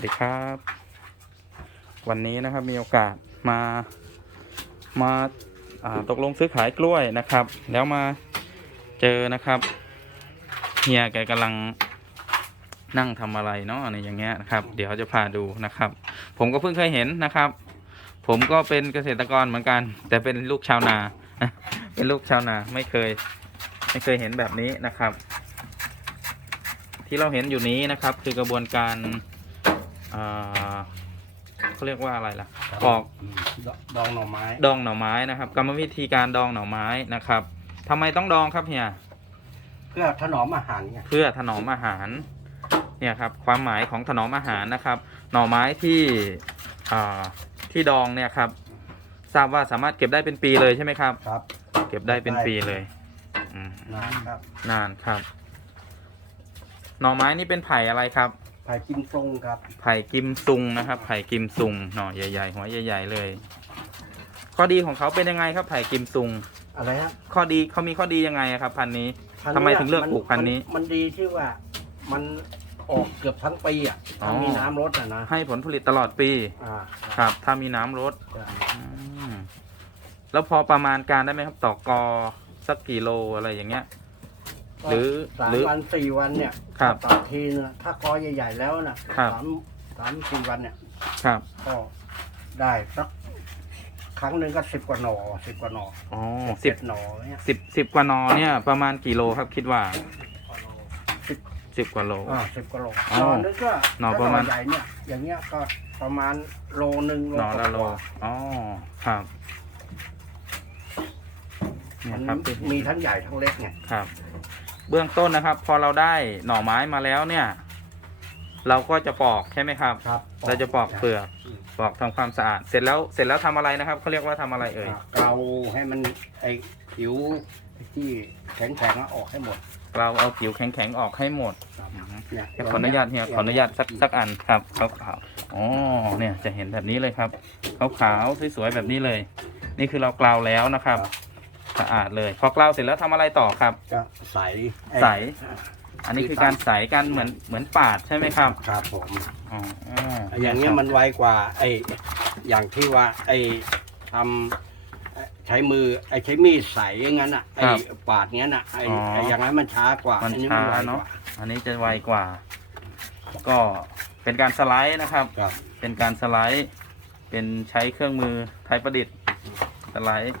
วัสดีครับ วันนี้นะครับมีโอกาสมามาาตกลงซื้อขายกล้วยนะครับ แล้วมาเจอนะครับเฮียแกกำลังนั่งทำอะไรเนาะในอย่างเงี้ยนะครับ เดี๋ยวจะพาดูนะครับ ผมก็เพิ่งเคยเห็นนะครับ ผมก็เป็นเกษตรกรเหมือนกัน แต่เป็นลูกชาวนา เป็นลูกชาวนาไม่เคย ไม่เคยเห็นแบบนี้นะครับ ที่เราเห็นอยู่นี้นะครับ คือกระบวนการ อ่าเขาเรียกว่าอะไรล่ะปอกดดองหน่อไม้ดองหน่อไม้นะครับ กรรมวิธีการดองหน่อไม้นะครับทำไมต้องดองครับเฮียเพื่อถนอมอาหารไงเพื่อถนอมอาหาร เนี่ยครับ ความหมายของถนอมอาหารนะครับ หน่อไม้ที่อ่าที่ดองเนี่ยครับ ทราบว่าสามารถเก็บได้เป็นปีเลยใช่ไหมครับ ครับ เก็บได้เป็นปีเลยอืมนานครับ นานครับ หน่อไม้นี่เป็นไผ่อะไรครับไผ่กิมทรงครับ ไผ่กิมซุงนะครับ ไผ่กิมซุงหน่อใหญ่ๆหัวใหญ่ๆเลย ข้อดีของเขาเป็นยังไงครับไผ่กิมซุง อะไรฮะข้อดีเขามีข้อดียังไงอะครับพันธุ์นี้ พันทำไมนี้ถึงเลือกปลูกพันธุ์นี้ มัมันดีที่ว่ามันออกเกือบทั้งปีอะอ๋อ ถ้ามีน้ำรดอะนะให้ผลผลิตตลอดปี อ่าครับ ถ้ามีน้ำลดครับอืมแล้วพอประมาณการได้ไหมครับ ต่อกอสักกี่โลอะไรอย่างเงี้ย หรือสามหรือ วันสี่วันเนี่ยครับตัดทีนึงถ้ากอใหญ่ ๆ แล้วนะครับ สามสามสี่วันเนี่ย ครับ ก็ได้สักครั้งหนึ่งก็สิบกว่าหน่อสิบกว่าหน่ออ๋อสิสิบบหน่อเนี่ยสิบสิบกว่าหนอเนี่ยประมาณกี่โลครับคิดว่าสิบสิบกว่าโล อ่าสิบกว่าโลอ๋อหน่อนึงก็หน่อประมาณ ถ้ใหญ่เนี่ย อย่างเงี้ยก็ประมาณโลหนึ่งหนอละโล กว่าอ๋อ ครับเนี่ยมันครับมีทั้งใหญ่ทั้งเล็กไง ครับ เบื้องต้นนะครับ พอเราได้หน่อไม้มาแล้วเนี่ย เราก็จะปอกใช่ไหมครับ ครับเราจะปอกเปลือกปอกทำความสะอาด เสร็จแล้วเสร็จแล้วทำอะไรนะครับเขาเรียกว่าทำอะไรเอ่ยอ่าเกลาให้มันไอ้ผิวที่แข็งแข็งๆอะออกให้หมดเราเอาผิวแข็งๆออกให้หมดเนี่ยเดี๋ยวขออนุญาตเฮียขออนุญาตสักสักอันครับขาวขาวๆอ๋อเนี่ยจะเห็นแบบนี้เลยครับขาวขาวๆสวยๆแบบนี้เลย นี่คือเรากลาวแล้วนะครับ สะอาดเลยพอกลาวเสร็จแล้วทำอะไรต่อครับ ก็ใสใส อันนี้คือการใสกันเหมือนเหมือนปาดใช่ไหมครับครับผมอ๋ออย่างเงี้ยมันไวกว่า ไอ้อย่างที่ว่า ไอ้ทำใช้มือไอ้ใช้มีดใสอย่างนั้นอะไอ้ปาดเงี้ยน่ะไอ้ไอ้อย่างนั้นมันช้ากว่ามันอัช้าไวกว่เนาะอันนี้จะไวกว่า ก็เป็นการสไลด์นะครับครับ เป็นการสไลด์ เป็นใช้เครื่องมือไทยประดิษฐ์สไลด์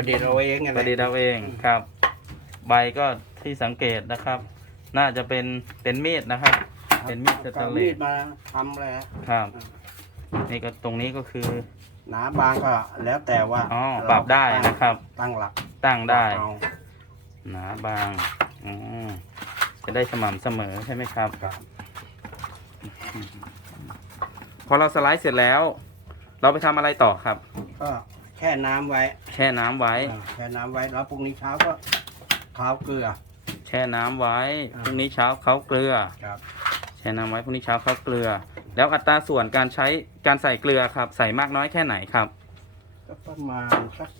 ประเดี๋ยวเอาเองไงประดิษฐ์เอาเองครับ ใบก็ที่สังเกตนะครับ น่าจะเป็นเป็นมีดนะครับ เป็นมีดสแตนเลมีสดมาทำเลยฮะครับ นี่ก็ตรงนี้ก็คือหนาบางก็แล้วแต่ว่าอ๋อปรับได้นะครับ ตั้งหลักตั้งได้เอาหนาบางอืมจะได้สม่ำเสมอใช่ไหมครับ ครับ พอเราสไลด์เสร็จแล้ว เราไปทำอะไรต่อครับ ก็ แช่น้ำไว้แช่น้ำไว้ อ่าแช่น้ำไว้แล้วพรุ่งนี้เช้าก็ข้าวเกลือ แช่น้ำไว้อ่า พรุ่งนี้เช้าเขาเกลือ ครับ แช่น้ำไว้พรุ่งนี้เช้าเขาเกลือ แล้วอัตราส่วนการใช้การใส่เกลือครับ ใส่มากน้อยแค่ไหนครับ ก็ประมาณสัก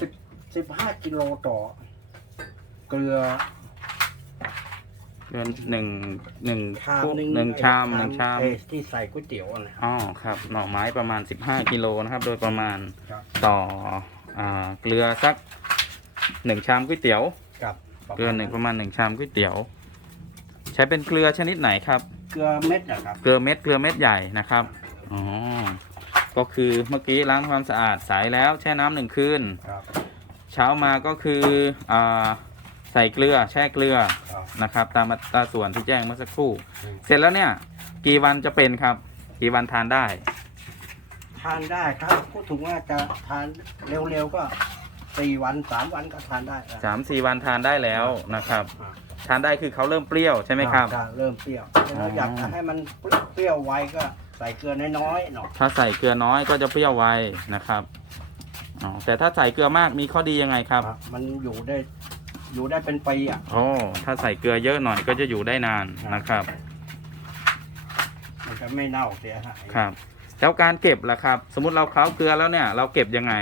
สิบสิบห้ากิโลต่อ เกลือ เดือนหนึ่งหนึ่งชามพวกหนึ่งหนึ่งไอ้ชามหนึ่งชามไอ้ที่ใส่ก๋วยเตี๋ยวอะนะอ๋อครับ หน่อไม้ประมาณ 15กิโลนะครับ โดยประมาณครับ ต่ออ่าเกลือสักหนึ่งชามก๋วยเตี๋ยว กับเกลือหนึ่งประมาณหนึ่งชามก๋วยเตี๋ยว ใช้เป็นเกลือชนิดไหนครับ เกลือเม็ดนะครับ เกลือเม็ดเกลือเม็ดใหญ่นะครับอ๋อก็คือเมื่อกี้ล้างความสะอาดใสแล้วแช่น้ำหนึ่งคืน ครับ เช้ามาก็คืออ่า ใส่เกลือแช่เกลือครับนะครับ ตามอัตราส่วนที่แจ้งเมื่อสักครู่อืมเสร็จแล้วเนี่ย กี่วันจะเป็นครับ กี่วันทานได้ ทานได้ถ้าพูดถึงว่าจะทานเร็วๆก็สี่วันสามวันก็ทานได้แล้วสามสี่วันทานได้แล้วนะครับ อ่าทานได้คือเขาเริ่มเปรี้ยวใช่ไหมครับ จะเริ่มเปรี้ยวอ๋อเราอยากจะให้มันเปรี้ยวไวก็ใส่เกลือน้อยๆหน่อยถ้าใส่เกลือน้อยก็จะเปรี้ยวไวนะครับอ๋อแต่ถ้าใส่เกลือมากมีข้อดียังไงครับอะมันอยู่ได้ อยู่ได้เป็นปีอะโอ้ถ้าใส่เกลือเยอะหน่อยก็จะอยู่ได้นานนะครับ มันจะไม่เน่าเสียหายครับ แล้วการเก็บล่ะครับ สมมติเราเคล้าเกลือแล้วเนี่ย เราเก็บยังไง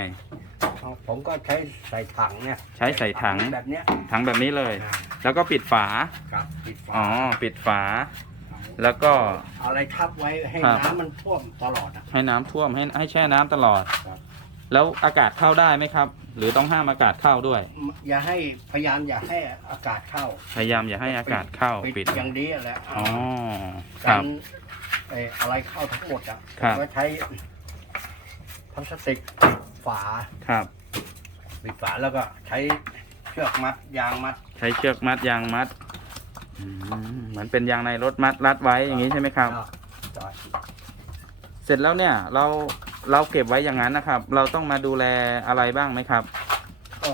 ผมก็ใช้ใส่ถังเนี่ยใช้ใส่ถังแบบเนี้ยถังแบบนี้เลยอ่าแล้วก็ปิดฝาครับปิดฝาอ๋อปิดฝา แล้วก็อะไรทับไว้ให้ครับน้ำมันท่วมตลอดอะให้น้ำท่วมให้ให้แช่น้ำตลอดครับแล้วอากาศเข้าได้ไหมครับ หรือต้องห้ามอากาศเข้าด้วย อย่าให้พยายามอย่าให้อากาศเข้า พยายามอย่าให้อากาศเข้าปิปิดดอย่างนี้แหละอ๋อคการับรเอ่ออะไรเข้าทั้งหมดอะครับก็ใช้พลาสติกปิดฝาครับปิดฝาแล้วก็ใช้เชือกมัดยางมัด ใช้เชือกมัดยางมัดอืมเหมือนเป็นยางในรถมัดรัดไว้อย่างนี้ใช่ไหมครับอ่าใช่เสร็จแล้วเนี่ยเรา เราเก็บไว้อย่างนั้นนะครับ เราต้องมาดูแลอะไรบ้างไหมครับ ก็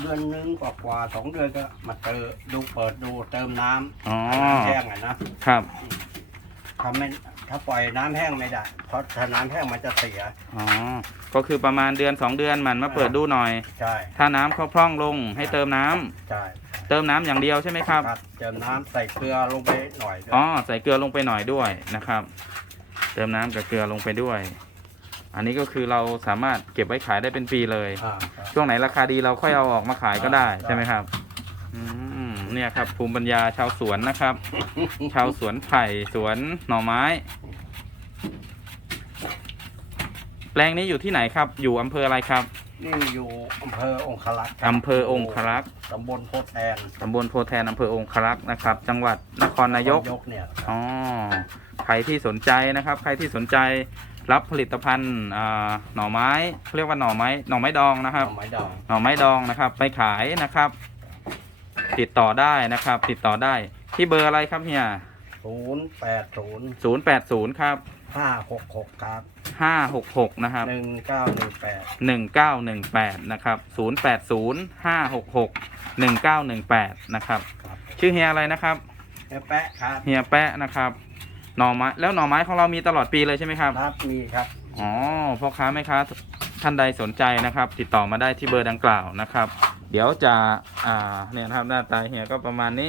เดือนนึงกว่าๆสองเดือนก็มาเจอดูเปิดดูเติมน้ำอ๋อน้ำแห้งอะนะครับถ้าไม่ถ้าปล่อยน้ำแห้งไม่ได้ เพราะถ้าน้ำแห้งมันจะเสีย อ๋อ ก็คือประมาณเดือนสองเดือนมันมาเปิดดูหน่อย ใช่ถ้าน้ำเขาพร่องลงให้เติมน้ำใช่เติมน้ำอย่างเดียวใช่ไหมครับ ครับเติมน้ำใส่เกลือลงไปหน่อยด้วยอ๋อใส่เกลือลงไปหน่อยด้วยนะครับ เติมน้ำกับเกลือลงไปด้วย อันนี้ก็คือเราสามารถเก็บไว้ขายได้เป็นปีเลย อ่าครับ ช่วงไหนราคาดีเราค่อยเอาออกมาขายก็ได้ได้ใช่ไหมครับอืมเนี่ยครับ ภูมิปัญญาชาวสวนนะครับ ชาวสวนไผ่สวนหน่อไม้ แปลงนี้อยู่ที่ไหนครับ อยู่อำเภออะไรครับนี่อยู่อำเภอองคลักษ์อำเภอองครักษ์ตำบลโพธิ์แทนตำบลโพแทนอำเภอองครักษ์นะครับ จังหวัดนครนายก เนี่ยครับอ๋อ ใครที่สนใจนะครับ ใครที่สนใจ รับผลิตภัณฑ์อ่าหน่อไม้เขาเรียกว่าหน่อไม้หน่อไม้ดองนะครับหน่อไม้ดอง หน่อไม้ดองนะครับ ไปขายนะครับ ติดต่อได้นะครับ ติดต่อได้ที่เบอร์อะไรครับเฮียศูนย์แปดศูนย์ศูนย์แปดศูนย์ครับห้าหกหกครับห้าหกหกนะครับหนึ่งเก้าหนึ่งแปดหนึ่งเก้าหนึ่งแปดนะครับศูนย์แปดศูนย์ห้าหกหกหนึ่งเก้าหนึ่งแปดนะครับ ครับชื่อเฮียอะไรนะครับ แม่แปะครับ เฮียแปะนะครับ หน่อไม้แล้วหน่อไม้ของเรามีตลอดปีเลยใช่ไหมครับ ครับมีครับ อ๋อพ่อค้าแม่ค้าท่านใดสนใจนะครับ ติดต่อมาได้ที่เบอร์ดังกล่าวนะครับ เดี๋ยวจะอ่าเนี่ยนะครับหน้าตาเฮียก็ประมาณนี้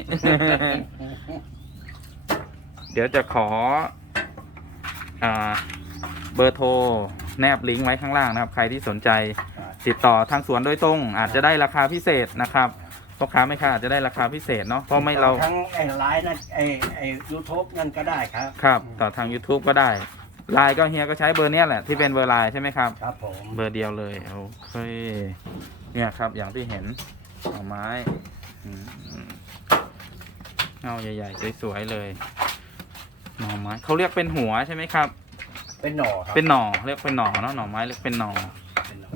เดี๋ยวจะขออ่าเบอร์โทรแนบลิงก์ไว้ข้างล่างนะครับ ใครที่สนใจติดต่อทางสวนโดยตรง อาจจะได้ราคาพิเศษนะครับ พ่อค้าแม่ค้าอาจจะได้ราคาพิเศษเนาะเพราะไม่เราทั้งไอ้ไลน์นั่นไอ้ไอ้ยูทูบนั่นก็ได้ครับครับ ต่อทาง YouTube ก็ได้ไลน์ก็เฮียก็ใช้เบอร์เนี้ยแหละที่เป็นเบอร์ไลน์ใช่ไหมครับ ครับผมเบอร์เดียวเลยโอเคเนี่ยครับ อย่างที่เห็นหน่อไม้อืมเงาใหญ่ๆสวยๆเลยหน่อไม้เขาเรียกเป็นหัวใช่ไหมครับ เป็นหน่อครับเป็นหน่อเรียกเป็นหน่อเนาะหน่อไม้เรียกเป็นหน่อเป็นหน่อ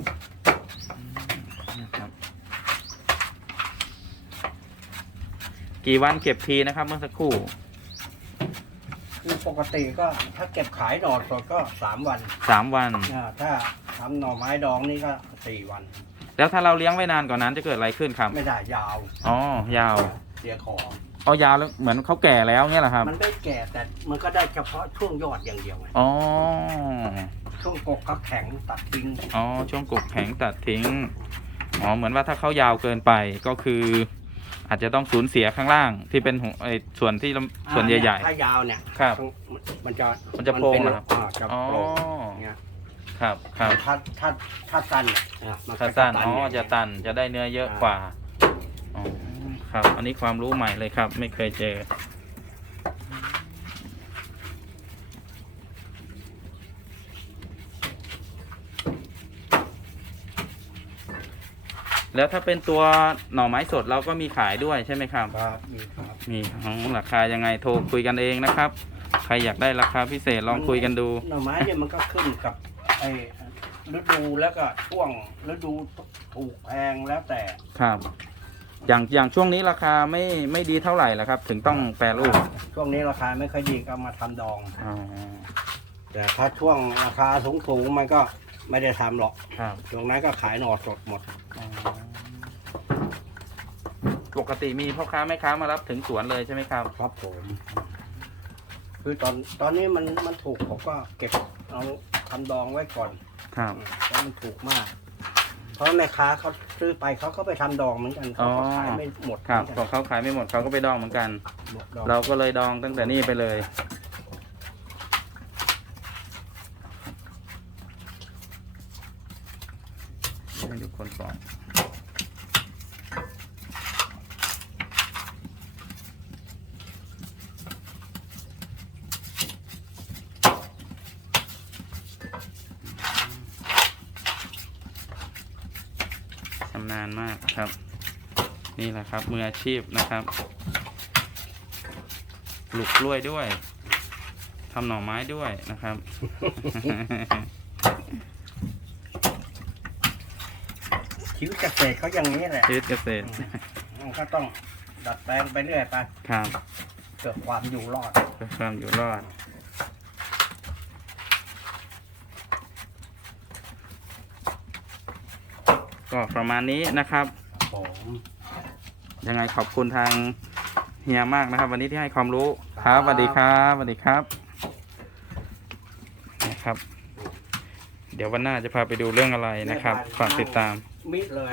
นะครับ กี่วันเก็บทีนะครับเมื่อสักครู่ คือปกติก็ถ้าเก็บขายหน่อสดก็สามวันสามวัน อ่าถ้าทำหน่อไม้ดองนี่ก็สี่วัน แล้วถ้าเราเลี้ยงไว้นานกว่านั้นจะเกิดอะไรขึ้นครับ ไม่ได้ยาวอ๋อยาวเสียของอ๋อยาวแล้วเหมือนเขาแก่แล้วเงี้ยเหรอครับ มันได้แก่แต่มันก็ได้เฉพาะช่วงยอดอย่างเดียวไงอ๋อ ช่วงกกก็แข็งตัดทิ้งอ๋อช่วงกกแข็งตัดทิ้ง อ๋อเหมือนว่าถ้าเขายาวเกินไปก็คือ อาจจะต้องสูญเสียข้างล่างที่เป็นหัวไอ้ส่วนที่ลำส่วนใหญ่ ถ้ายาวเนี่ยครับ มันจะมันจะโปร่งเป็เหรอครับ อ่าจะๆอ๋อโปร่งเนี่ยครับ ครับถ้าถ้าถ้าสั้นเนี่ยอะมัก็ถ้าสั้นอ๋อย่างจะเงี้ยตันจะได้เนื้อเยอะกว่าอ๋อครับ อันนี้ความรู้ใหม่เลยครับ ไม่เคยเจอ แล้วถ้าเป็นตัวหน่อไม้สดเราก็มีขายด้วยใช่ไหมครับ ครับมีครับมีของราคายังไงโทรคุยกันเองนะครับ ใครอยากได้ราคาพิเศษลองคุยกันดู หน่อไม้เนี่ยมันก็ขึ้นกับไอ้ฤดูแล้วก็ช่วงฤดูถูกแพงแล้วแต่ครับ อย่างอย่างช่วงนี้ราคาไม่ไม่ดีเท่าไหร่แล้วครับ ถึงต้องแปรรูปช่วงนี้ราคาไม่ค่อยดีก็มาทำดอง อ๋อแต่ถ้าช่วงราคาสูงสูงๆมันก็ ไม่ได้ทำหรอก ครับช่วงนั้นก็ขายหน่อสดหมด อ๋อปกติมีพ่อค้าแม่ค้ามารับถึงสวนเลยใช่ไหมครับ ครับผม คือตอนตอนนี้มันมันถูกผมก็เก็บเอาทำดองไว้ก่อนครับเพราะมันถูกมาก เพราะแม่ค้าเขาซื้อไปเขาก็ไปทำดองเหมือนกันเขาก็อ๋อ ขายไม่หมดครับเหมือนพกัอนเขาขายไม่หมดเขาก็ไปดองเหมือนกัน หมดดองเราก็เลยดองตั้งแต่นี่ไปเลย คนก่อนชำนาญมากครับ นี่แหละครับมืออาชีพนะครับปลูกกล้วยด้วยทำหน่อไม้ด้วยนะครับ ชีวิตเกษตรเขาอย่างนี้แหละชีวิตเกษตรมันก็ต้องดัดแปลงไปเรื่อยไปครับเกิดความอยู่รอดเพื่อความอยู่รอดก็ประมาณนี้นะครับผมยังไงขอบคุณทางเฮียมากนะครับ วันนี้ที่ให้ความรู้ครับสวัสดีครับสวัสดีครับนะครับ เดี๋ยววันหน้าจะพาไปดูเรื่องอะไรนะครับ ฝากติดตาม มิดเลย